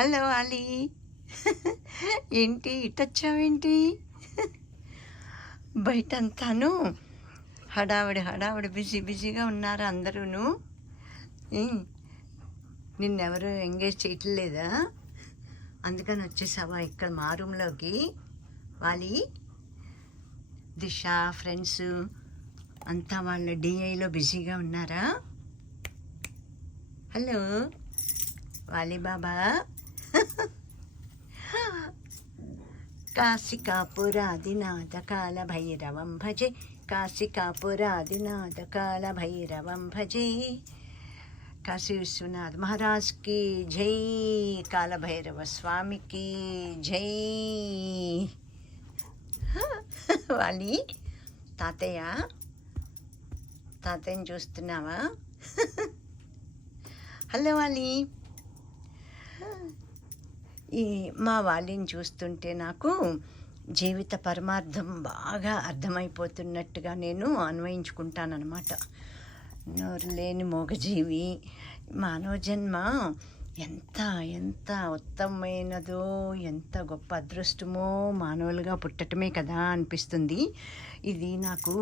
Hello Ali. ఏంటి ఇటొచ్చావేంటి? బయట అంతాను హడావిడి బిజీగా ఉన్నారు అందరూను. నిన్నెవరు ఎంగేజ్ చేయట్లేదా? అందుకని వచ్చేసావా ఇక్కడ మా రూమ్లోకి? వాలి, దిశ, ఫ్రెండ్స్ అంతా వాళ్ళ డిఐలో బిజీగా ఉన్నారా? హలో వాలి బాబా. కాశికాపురాదినాథ కాల భైరవం భజే, కాశికాపురాదినాథ కాల భైరవం భజే. కాశీ విశ్వనాథ్ మహారాజ్ కి జై, కాలభైరవ స్వామికి జై. వాలి, తాతయ్యని చూస్తున్నావా? హలో వాలి. మా వాలిని చూస్తుంటే నాకు జీవిత పరమార్థం బాగా అర్థమైపోతున్నట్టుగా నేను అన్వయించుకుంటానన్నమాట. నోరు లేని మూగజీవి, మానవ జన్మ ఎంత ఎంత ఉత్తమమైనదో, ఎంత గొప్ప అదృష్టమో మానవులుగా పుట్టటమే కదా అనిపిస్తుంది. ఇది నాకు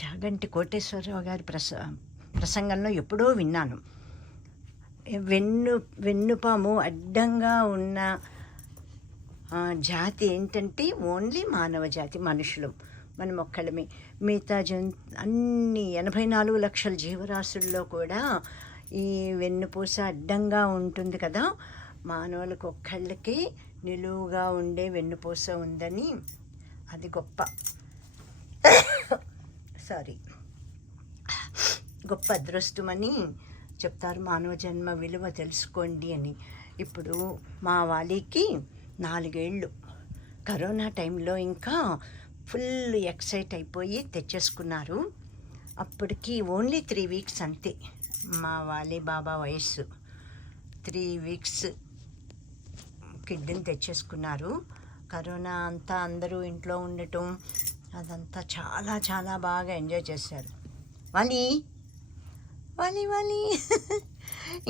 చాగంటి కోటేశ్వరరావు గారి ప్రసంగంలో ఎప్పుడో విన్నాను. వెన్నుపాము అడ్డంగా ఉన్న జాతి ఏంటంటే ఓన్లీ మానవ జాతి, మనుషులు. మనం ఒక్కళ్ళమే. మిగతా అన్ని 84 లక్షల జీవరాశుల్లో కూడా ఈ వెన్నుపూస అడ్డంగా ఉంటుంది కదా. మానవులకు ఒక్కళ్ళకి నిలువుగా ఉండే వెన్నుపూస ఉందని, అది గొప్ప గొప్ప అదృష్టమని చెప్తారు. మానవ జన్మ విలువ తెలుసుకోండి అని. ఇప్పుడు మా వాలికి 4 ఏళ్ళు. కరోనా టైంలో ఇంకా ఫుల్ ఎక్సైట్ అయిపోయి తెచ్చేసుకున్నారు. అప్పటికి ఓన్లీ 3 వీక్స్ అంతే మా వాలి బాబా వయస్సు. 3 వీక్స్ కిడ్ని తెచ్చేసుకున్నారు. కరోనా అంతా అందరూ ఇంట్లో ఉండటం అదంతా చాలా చాలా బాగా ఎంజాయ్ చేశారు. వాలి వాలి వాలి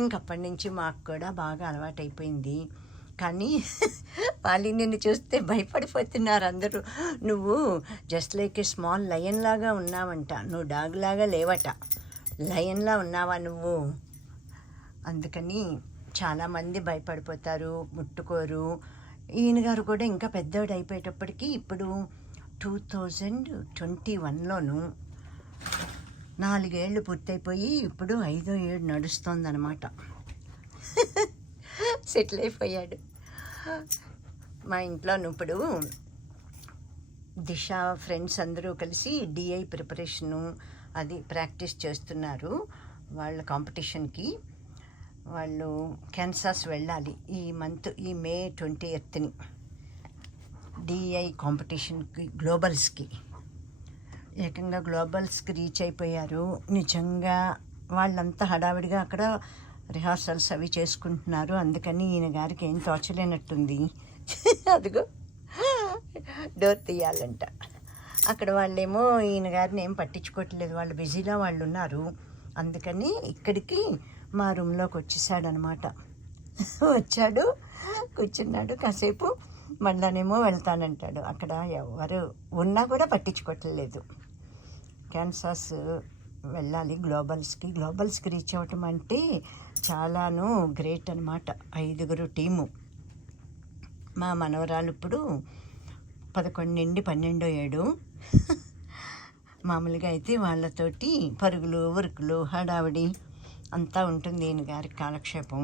ఇంకప్పటి నుంచి మాకు కూడా బాగా అలవాటైపోయింది. కానీ వాలి నిన్ను చూస్తే భయపడిపోతున్నారు అందరూ. నువ్వు just like a small lion లాగా ఉన్నావంట. నువ్వు డాగ్ లాగా లేవట, లయన్లా ఉన్నావా నువ్వు? అందుకని చాలామంది భయపడిపోతారు, ముట్టుకోరు. ఈయన గారు కూడా ఇంకా పెద్దవాడు అయిపోయేటప్పటికి ఇప్పుడు 2021లోను 4 ఏళ్ళు పూర్తయిపోయి ఇప్పుడు 5వ ఏడు నడుస్తోందనమాట. సెటిల్ అయిపోయాడు. మా ఇంట్లో ఇప్పుడు దిశ ఫ్రెండ్స్ అందరూ కలిసి డిఐ ప్రిపరేషను అది ప్రాక్టీస్ చేస్తున్నారు. వాళ్ళ కాంపిటీషన్కి వాళ్ళు కెన్సాస్ వెళ్ళాలి ఈ మే 20th డిఐ కాంపిటీషన్కి, గ్లోబల్స్కి. ఏకంగా గ్లోబల్స్కి రీచ్ అయిపోయారు. నిజంగా వాళ్ళంతా హడావిడిగా అక్కడ రిహార్సల్స్ అవి చేసుకుంటున్నారు. అందుకని ఈయన గారికి ఏం తోచలేనట్టుంది. అదిగో డోర్ తీయాలంట. అక్కడ వాళ్ళేమో ఈయన గారిని ఏం పట్టించుకోవట్లేదు, వాళ్ళు బిజీలో వాళ్ళు ఉన్నారు. అందుకని ఇక్కడికి మా రూమ్లోకి వచ్చేసాడనమాట. వచ్చాడు, కూర్చున్నాడు కాసేపు, మళ్ళానేమో వెళ్తానంటాడు. అక్కడ ఎవరు ఉన్నా కూడా పట్టించుకోవట్లేదు. కెన్సాస్ వెళ్ళాలి గ్లోబల్స్కి రీచ్ అవ్వటం అంటే చాలాను గ్రేట్ అనమాట. 5 టీము. మా మనవరాలు ఇప్పుడు 11 నుండి 12వ ఏడు. మామూలుగా అయితే వాళ్ళతోటి పరుగులు ఉరుకులు హడావిడి అంతా ఉంటుంది ఈయన గారి కాలక్షేపం.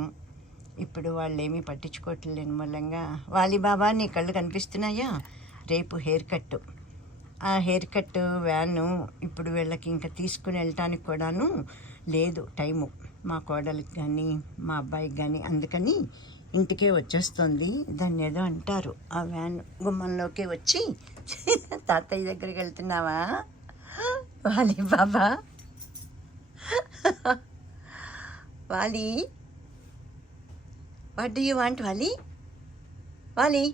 ఇప్పుడు వాళ్ళు ఏమీ పట్టించుకోవట్లేని మూలంగా, వాలి బాబా నీ కళ్ళు కనిపిస్తున్నాయా? రేపు హెయిర్ కట్. ఆ హెయిర్ కట్ వ్యాను ఇప్పుడు వీళ్ళకి ఇంకా తీసుకుని వెళ్ళటానికి కూడాను లేదు టైము, మా కోడలికి కానీ మా అబ్బాయికి కానీ. అందుకని ఇంటికే వచ్చేస్తుంది. దాన్ని ఏదో అంటారు, ఆ వ్యాన్ గుమ్మంలోకి వచ్చి తాతయ్య దగ్గరికి వెళ్తున్నావా వాలి బాబా? వాలి, వాట్ డూ యూ వాంట్ వాలి? వాలి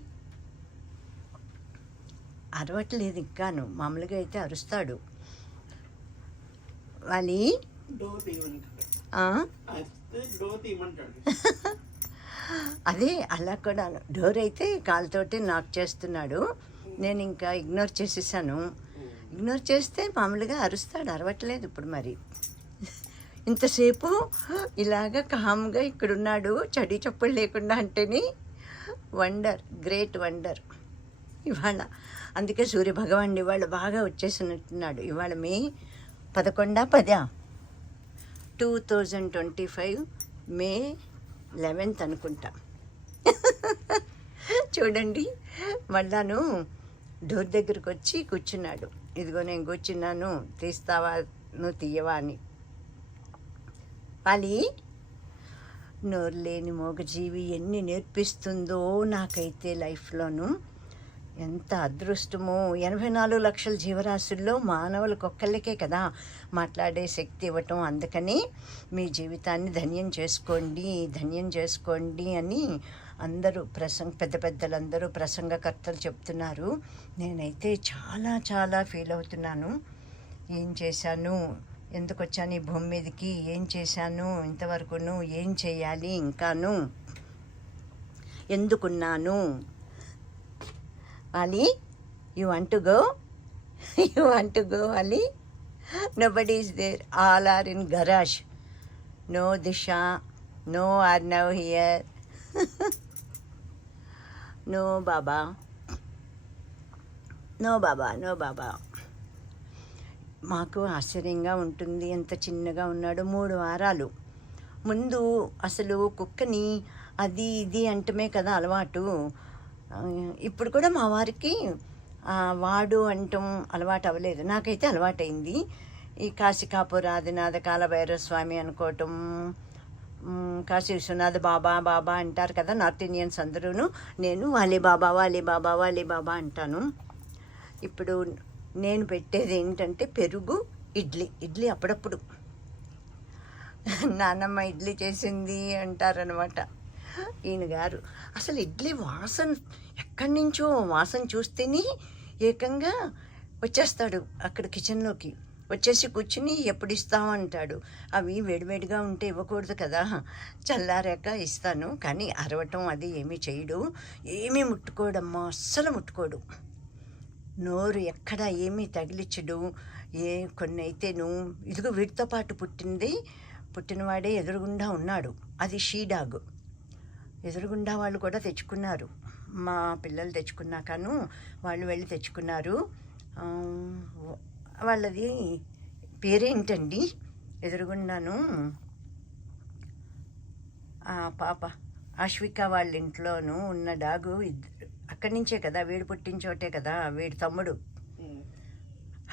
అరవట్లేదు ఇంకాను. మామూలుగా అయితే అరుస్తాడు. వాలి అదే అలా కూడా డోర్ అయితే కాలుతోటి నాక్ చేస్తున్నాడు. నేను ఇంకా ఇగ్నోర్ చేసేసాను. ఇగ్నోర్ చేస్తే మామూలుగా అరుస్తాడు, అరవట్లేదు ఇప్పుడు మరి. ఇంతసేపు ఇలాగ కామ్గా ఇక్కడున్నాడు, చడి చప్పుడు లేకుండా. అంటేనే వండర్, గ్రేట్ వండర్ ఇవాళ. అందుకే సూర్యభగవాన్ ఇవాళ బాగా వచ్చేసినట్టున్నాడు. ఇవాళ మే 11 2025 మే 11 అనుకుంటా. చూడండి, మళ్ళాను డోర్ దగ్గరకు వచ్చి కూర్చున్నాడు. ఇదిగో నేను కూర్చున్నాను, తీస్తావా నువ్వు తీయవా అని. వాలి నోరు లేని మూగజీవి ఎన్ని నేర్పిస్తుందో నాకైతే లైఫ్లోను. ఎంత అదృష్టమో. 84 లక్షల జీవరాశుల్లో మానవులకు ఒక్కళ్ళకే కదా మాట్లాడే శక్తి ఇవ్వటం. అందుకని మీ జీవితాన్ని ధన్యం చేసుకోండి అని అందరూ పెద్ద పెద్దలందరూ ప్రసంగకర్తలు చెప్తున్నారు. నేనైతే చాలా చాలా ఫీల్ అవుతున్నాను. ఏం చేశాను, ఎందుకు వచ్చాను ఈ భూమి మీదకి, ఏం చేశాను ఇంతవరకును, ఏం చేయాలి ఇంకాను, ఎందుకున్నాను. Ali, you want to go? You want to go, Ali? Nobody is there. All are in garage. No Disha, no Arnav here. No Baba. No Baba, no Baba. మాకు ఆశ్చర్యంగా ఉంటుంది. ఎంత చిన్నగా ఉన్నాడు. 3 వారాలు ముందు అసలు కుక్కని అది ఇది అంటమే కదా అలవాటు. ఇప్పుడు కూడా మా వారికి వాడు అంటం అలవాటు అవ్వలేదు. నాకైతే అలవాటైంది. ఈ కాశీకాపూర్ ఆదినాథ కాలభైరవ స్వామి అనుకోవటం, కాశీ విశ్వనాథ బాబా అంటారు కదా నార్త్ ఇండియన్స్ అందరూను. నేను వాలి బాబా అంటాను. ఇప్పుడు నేను పెట్టేది ఏంటంటే పెరుగు ఇడ్లీ అప్పుడప్పుడు నాన్నమ్మ ఇడ్లీ చేసింది అంటారనమాట ఈయన గారు. అసలు ఇడ్లీ వాసన ఎక్కడి నుంచో వాసన చూస్తేనే ఏకంగా వచ్చేస్తాడు అక్కడ కిచెన్లోకి. వచ్చేసి కూర్చుని ఎప్పుడు ఇస్తావు అంటాడు. అవి వేడివేడిగా ఉంటే ఇవ్వకూడదు కదా, చల్లారాక ఇస్తాను. కానీ అరవటం అది ఏమీ చేయడు, ఏమీ ముట్టుకోడమ్మా, అస్సలు ముట్టుకోడు. నోరు ఎక్కడ ఏమీ తగిలిచ్చడు. కొన్ని అయితేను ఇదిగో వీటితో పాటు పుట్టినవాడే ఎదురుగుండా ఉన్నాడు. అది షీడాగ్. ఎదురుగుండా వాళ్ళు కూడా తెచ్చుకున్నారు. మా పిల్లలు తెచ్చుకున్నాకను వాళ్ళు వెళ్ళి తెచ్చుకున్నారు. వాళ్ళది పేరేంటండి ఎదురుగుండాను, పాప ఆశ్విక వాళ్ళ ఇంట్లోనూ ఉన్న డాగు అక్కడి నుంచే కదా, వీడు పుట్టిన చోటే కదా, వీడి తమ్ముడు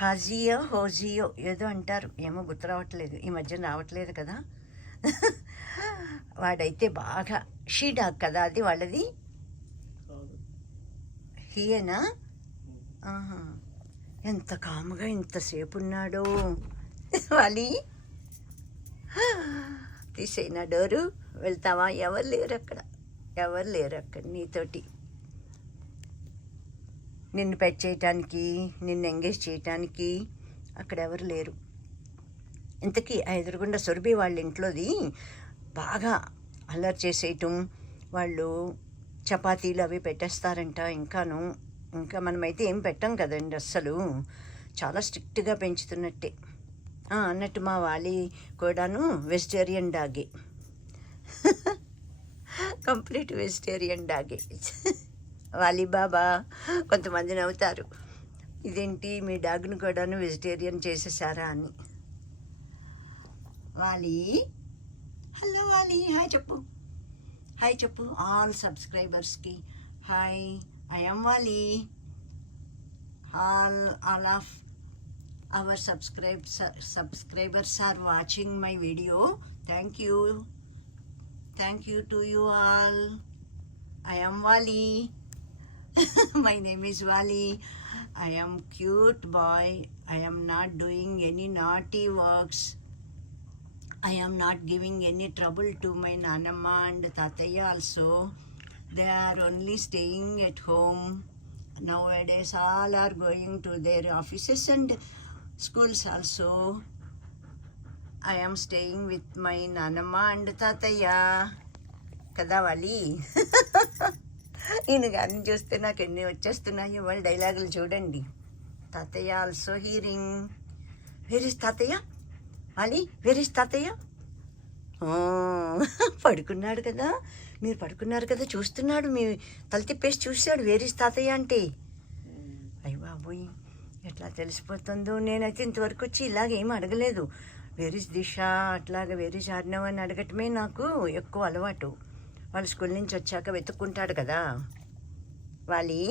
హోజియో ఏదో అంటారు, ఏమో గుర్తు రావట్లేదు, ఈ మధ్య రావట్లేదు కదా. వాడైతే బాగా షీడాగ్ కదా అది వాళ్ళది. హీయేనా? ఎంత కాముగా ఇంతసేపు ఉన్నాడో. వాలి తీసేనా డోరు, వెళ్తావా? ఎవరు లేరు అక్కడ నీతోటి. నిన్ను పెట్ చేయటానికి, నిన్ను ఎంగేజ్ చేయటానికి అక్కడ ఎవరు లేరు. ఇంతకీ ఆ ఎదురుగుండా సురభి వాళ్ళ ఇంట్లోది బాగా అల్లరి చేసేయటం. వాళ్ళు చపాతీలు అవి పెట్టేస్తారంట. ఇంకా మనమైతే ఏం పెట్టాం కదండి అస్సలు. చాలా స్ట్రిక్ట్గా పెంచుతున్నట్టే. అన్నట్టు మా వాలి కూడాను వెజిటేరియన్ డాగే, కంప్లీట్ వెజిటేరియన్ డాగే. వాలి బాబా కొంతమంది నవ్వుతారు, ఇదేంటి మీ డాగ్ను కూడాను వెజిటేరియన్ చేసేసారా అని. వాలి, హలో వాలి, హాయ్ చెప్పు ఆల్ సబ్స్క్రైబర్స్కి hi. I am Wali. All of our subscribers are watching my video. Thank you to you all. I am Wali. My name is Wali. I am cute boy. I am not doing any naughty works. I am not giving any trouble to my Nanamma and Tataya also. They are only staying at home. Nowadays all are going to their offices and schools also. I am staying with my Nanamma and Tataya. కదా వాలి. ఈయన గారిని చూస్తే నాకు ఎన్ని వచ్చేస్తున్నాయి వాళ్ళ డైలాగులు చూడండి. తాతయ్య ఆల్సో హీరింగ్. వేర్ ఇస్ తాతయ్య? వాలి వేర్ ఇస్ తాతయ్య? పడుకున్నాడు కదా, మీరు పడుకున్నారు కదా, చూస్తున్నాడు, మీ తల తిప్పేసి చూశాడు వేర్ ఇస్ తాతయ్య అంటే. అయ్య బాబోయ్, ఎట్లా తెలిసిపోతుందో. నేనైతే ఇంతవరకు వచ్చి ఇలాగేం అడగలేదు. వేర్ ఇస్ దిశ అట్లాగా వేర్ ఇస్ ఆర్నవ్ అని అడగటమే నాకు ఎక్కువ అలవాటు. వాళ్ళ స్కూల్ నుంచి వచ్చాక వెతుక్కుంటాడు కదా. వాలి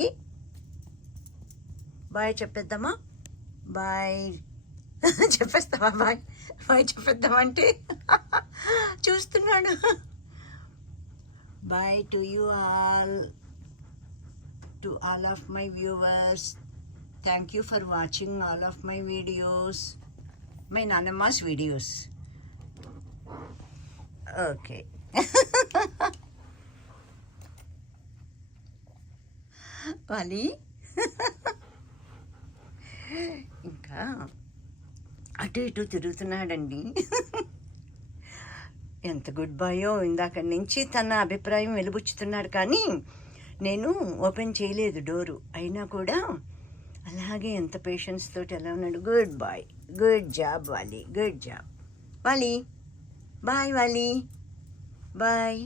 బాయ్ చెప్పేద్దామా? బాయ్ చెప్పేస్తావా? బాయ్ బాయ్ చెప్పేద్దామంటే చూస్తున్నాడు. Bye to you all, to all of my viewers. Thank you for watching all of my videos, my నానమ్మాస్ వీడియోస్. ఓకే. వాలి ఇంకా అటు ఇటు తిరుగుతున్నాడండి. ఎంత గుడ్ బాయో. ఇందాక నుంచి తన అభిప్రాయం వెలుబుచ్చుతున్నాడు, కానీ నేను ఓపెన్ చేయలేదు డోరు. అయినా కూడా అలాగే ఎంత పేషెన్స్ తోటి ఎలా ఉన్నాడు. గుడ్ బాయ్, గుడ్ జాబ్ వాలి, గుడ్ జాబ్ వాలి. బాయ్ వాలి, బాయ్.